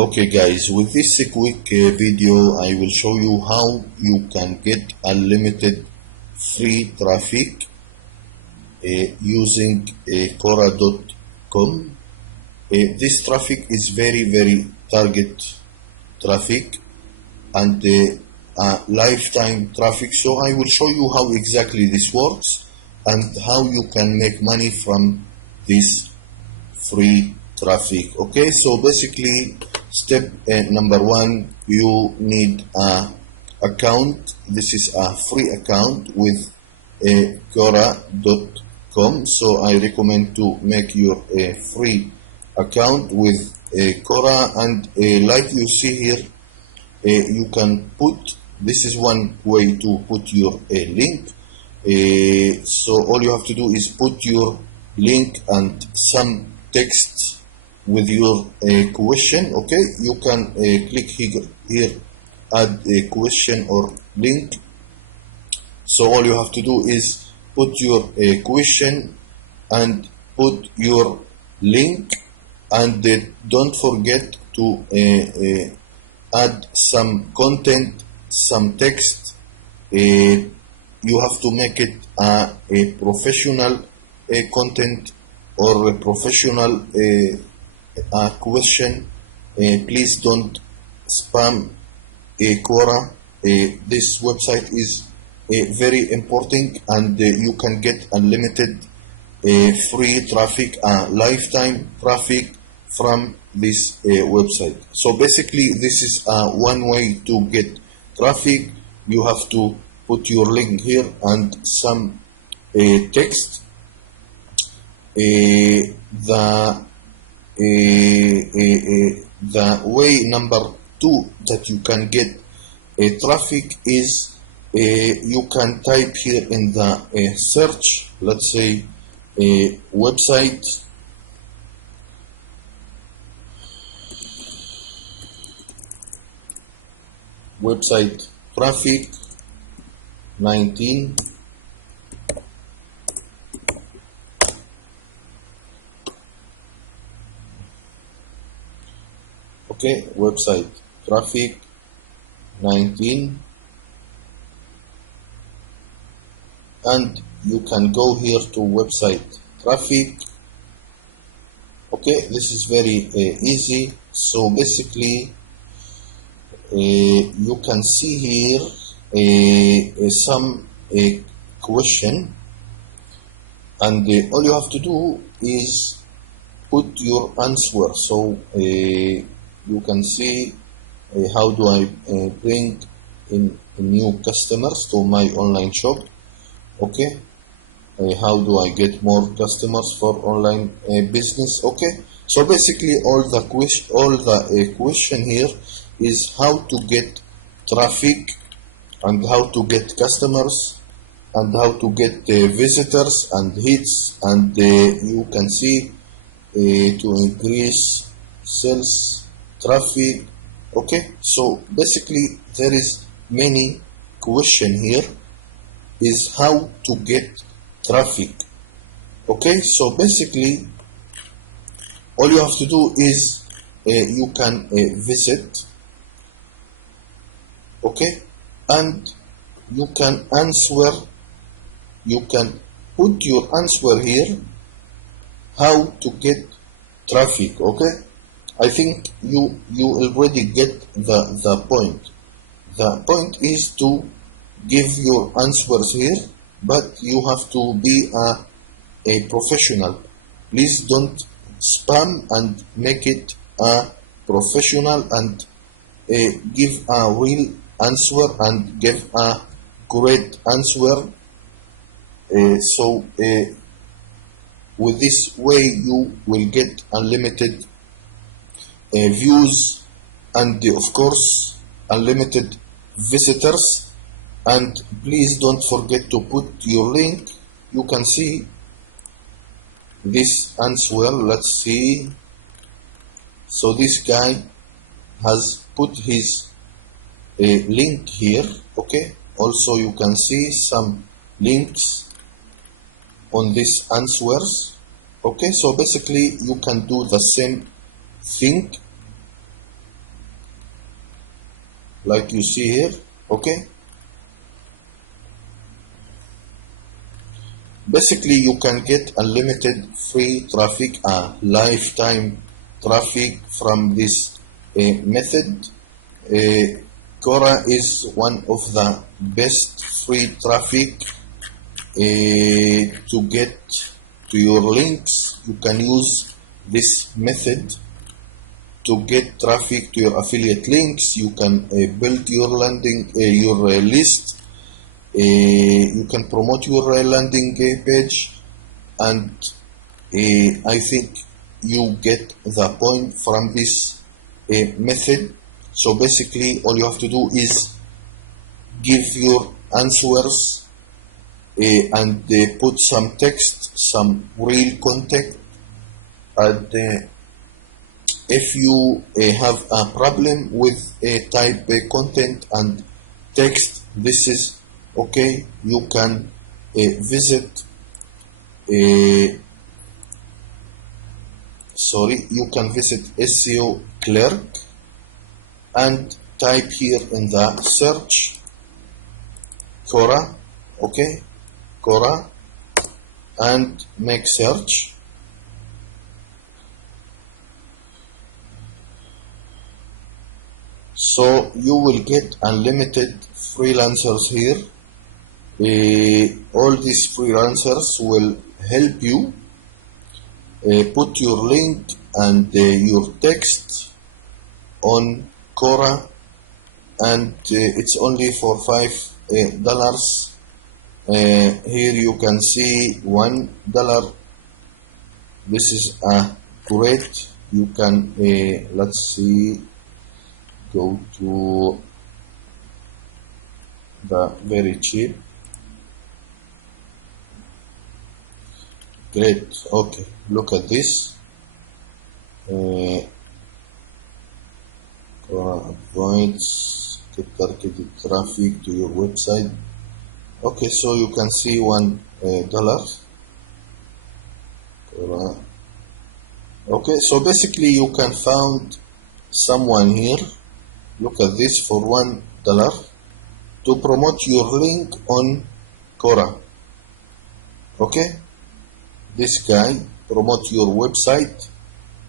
Okay guys, with this quick video I will show you how you can get unlimited free traffic using Quora.com. This traffic is very target traffic and lifetime traffic, so I will show you how exactly this works and how you can make money from this free traffic. Okay, so basically step number one, you need a account. This is a free account with Quora.com, so I recommend to make your free account with Quora, and like you see here, you can put, this is one way to put your link. So all you have to do is put your link and some text with your question. Okay, you can click here add a question or link. So all you have to do is put your question and put your link, and don't forget to add some content, some text. You have to make it a professional content or a professional question. Please don't spam Quora. This website is very important, and you can get unlimited free traffic, lifetime traffic from this website. So basically this is one way to get traffic. You have to put your link here and some text. The way number two that you can get traffic is you can type here in the search, let's say website traffic 19. Okay, website traffic 19, and you can go here to website traffic. Okay, this is very easy. So basically you can see here some question, and all you have to do is put your answer. So you can see how do I bring in new customers to my online shop. Okay, how do I get more customers for online business? Okay, so basically all the question here is how to get traffic and how to get customers and how to get visitors and hits, and you can see to increase sales traffic. Okay, so basically there is many question here is how to get traffic. Okay, so basically all you have to do is you can visit, okay, and you can answer, you can put your answer here how to get traffic. Okay, I think you already get the point. The point is to give your answers here, but you have to be a professional. Please don't spam, and make it a professional, and give a real answer and give a great answer. So with this way you will get unlimited views, and of course unlimited visitors. And please don't forget to put your link. You can see this answer. Let's see. So this guy has put his link here. Okay, also you can see some links on these answers. Okay, so basically you can do the same thing like you see here. Okay, basically you can get unlimited free traffic, lifetime traffic from this method. Quora is one of the best free traffic to get to your links. You can use this method to get traffic to your affiliate links. You can build your landing, your list. You can promote your landing page, and I think you get the point from this method. So basically all you have to do is give your answers and put some text, some real content, and if you have a problem with type content and text, this is okay. You can visit SEO Clerk and type here in the search Quora, okay, Quora, and make search. So you will get unlimited freelancers here. All these freelancers will help you put your link and your text on Quora, and it's only for $5. Here you can see $1. This is great. You can let's see, go to the very cheap. Great. Okay, look at this. Avoids get targeted traffic to your website. Okay, so you can see $1. Okay, so basically you can find someone here. Look at this, for $1 to promote your link on Quora. Okay, this guy promote your website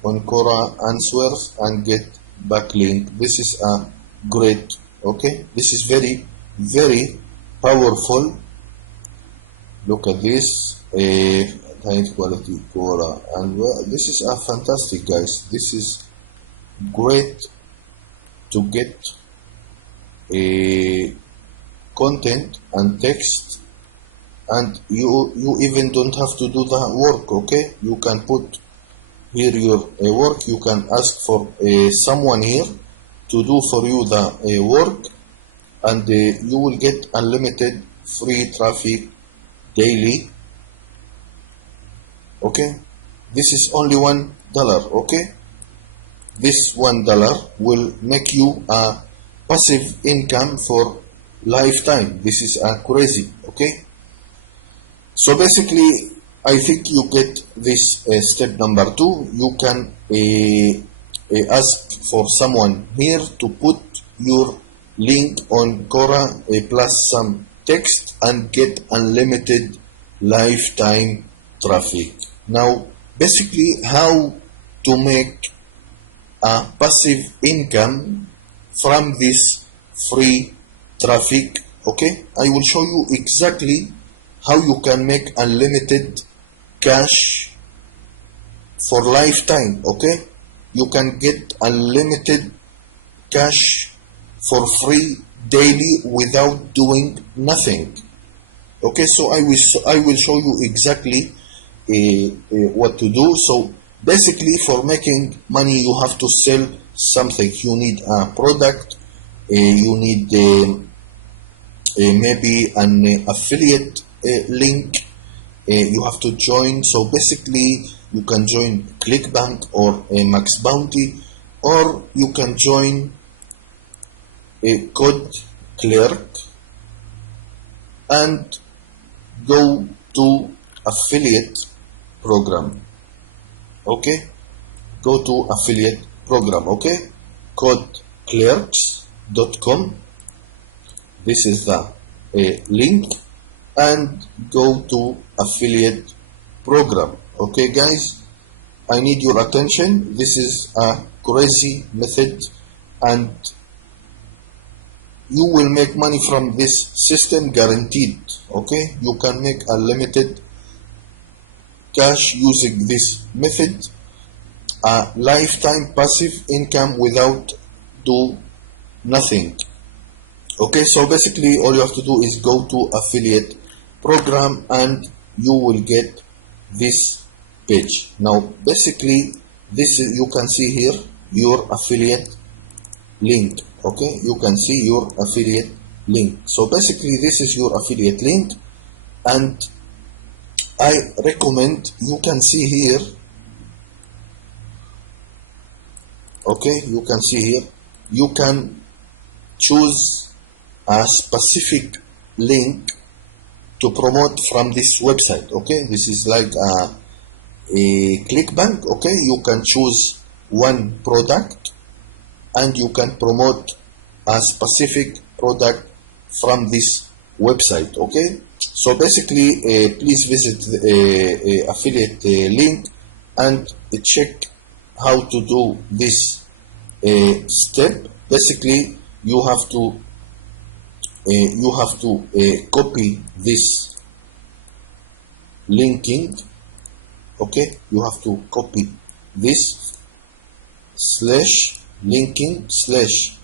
on Quora Answers and get backlink. This is a great. Okay, this is very, very powerful. Look at this, high quality Quora, and this is a fantastic, guys. This is great to get a content and text, and you even don't have to do the work. Okay, you can put here your work. You can ask for someone here to do for you the work, and you will get unlimited free traffic daily. Okay, this is only $1. Okay, this $1 will make you a passive income for lifetime. This is crazy. Okay, so basically I think you get this step number 2. You can ask for someone here to put your link on Quora plus some text and get unlimited lifetime traffic. Now basically how to make a passive income from this free traffic. Okay, I will show you exactly how you can make unlimited cash for lifetime. Okay, you can get unlimited cash for free daily without doing nothing. Okay, so I will show you exactly what to do. So basically, for making money, you have to sell something. You need a product. You need maybe an affiliate link. You have to join. So basically, you can join ClickBank or Max Bounty, or you can join a Code Clerk and go to affiliate program. Okay, go to affiliate program. Okay, Code Clerks, quora.com. This is the link, and go to affiliate program. Okay guys, I need your attention. This is a crazy method, and you will make money from this system, guaranteed. Okay, you can make unlimited cash using this method, a lifetime passive income without do nothing. Okay, so basically all you have to do is go to affiliate program and you will get this page. Now basically this is, you can see here your affiliate link. Okay, you can see your affiliate link. So basically this is your affiliate link, and I recommend, you can see here, okay, you can see here, you can choose a specific link to promote from this website. Okay, this is like a ClickBank. Okay, you can choose one product and you can promote a specific product from this website. Okay, so basically please visit the affiliate link and check how to do this step. Basically you have to copy this linking. Okay, you have to copy this slash linking slash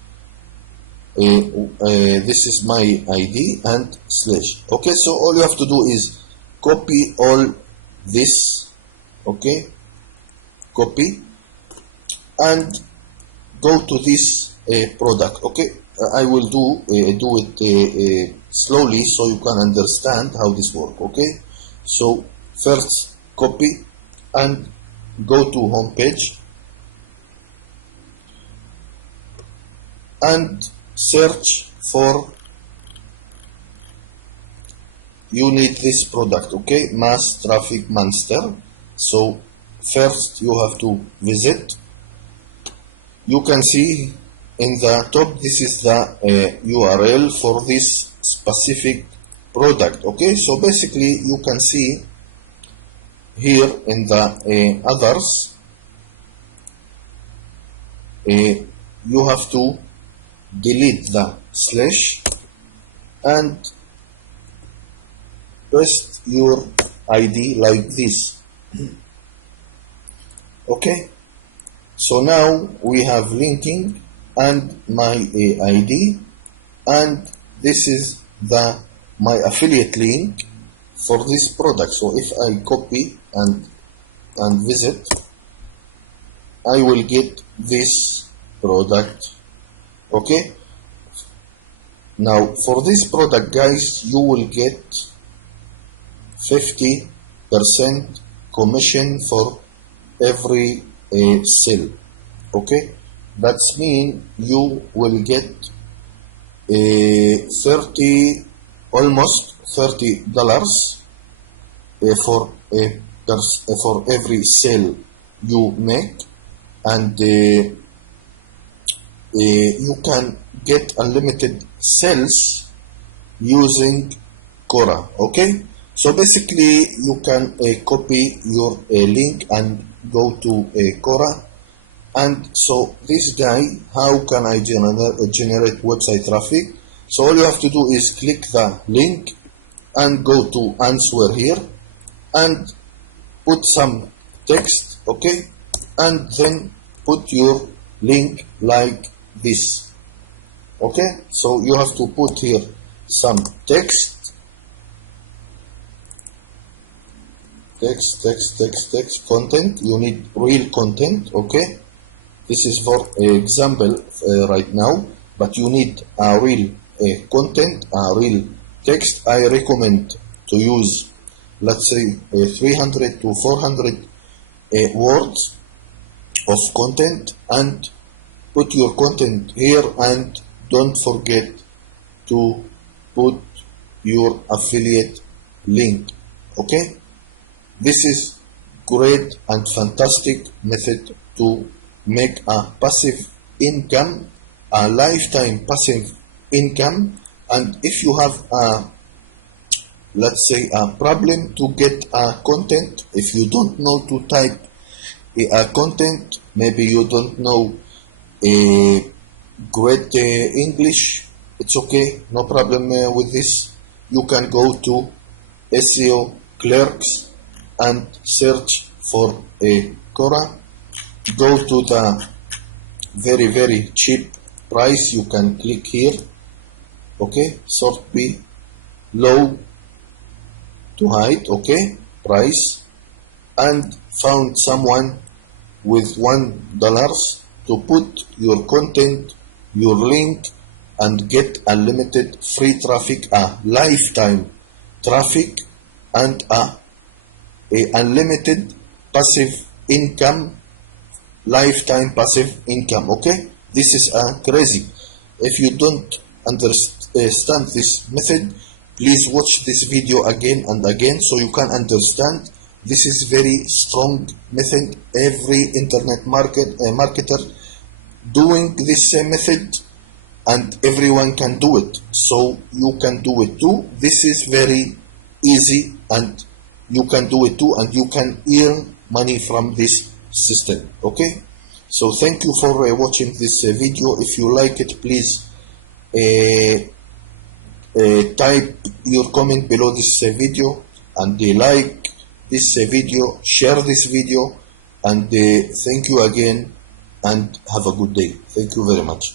this is my ID and slash. Okay, so all you have to do is copy all this. Okay, copy and go to this product. Okay, I will do it slowly so you can understand how this works. Okay, so first copy and go to home page and search for, you need this product. Okay, mass traffic monster. So first you have to visit, you can see in the top, this is the URL for this specific product. Okay, so basically you can see here in the others, you have to delete the slash and paste your ID like this. Okay, so now we have linking and my ID, and this is the my affiliate link for this product. So if I copy and visit, I will get this product. Okay, now for this product guys, you will get 50% commission for every sale. Okay, that's mean you will get almost $30 for every sale you make, and you can get unlimited sales using Quora. Okay, so basically you can copy your link and go to Quora. And so this guy, how can I generate website traffic? So all you have to do is click the link and go to answer here and put some text. Okay, and then put your link like this. Okay, so you have to put here some text, content. You need real content. Okay, this is for example right now, but you need a real content, a real text. I recommend to use, let's say 300 to 400 words of content, and put your content here, and don't forget to put your affiliate link. Okay, this is great and fantastic method to make a passive income, a lifetime passive income. And if you have a, let's say, a problem to get a content, if you don't know to type a content, maybe you don't know a great English, it's okay, no problem with this. You can go to SEO clerks and search for a Quora. Go to the very cheap price, you can click here, okay, sort B, low to high, okay, price, and found someone with $1 to put your content, your link, and get unlimited free traffic, a lifetime traffic, and a unlimited passive income, lifetime passive income. Okay, this is crazy. If you don't understand this method, please watch this video again and again so you can understand. This is very strong method. Every internet marketer doing this method, and everyone can do it, so you can do it too. This is very easy, and you can do it too, and you can earn money from this system. Okay, so thank you for watching this video. If you like it, please type your comment below this video, and like this video, share this video, and thank you again, and have a good day. Thank you very much.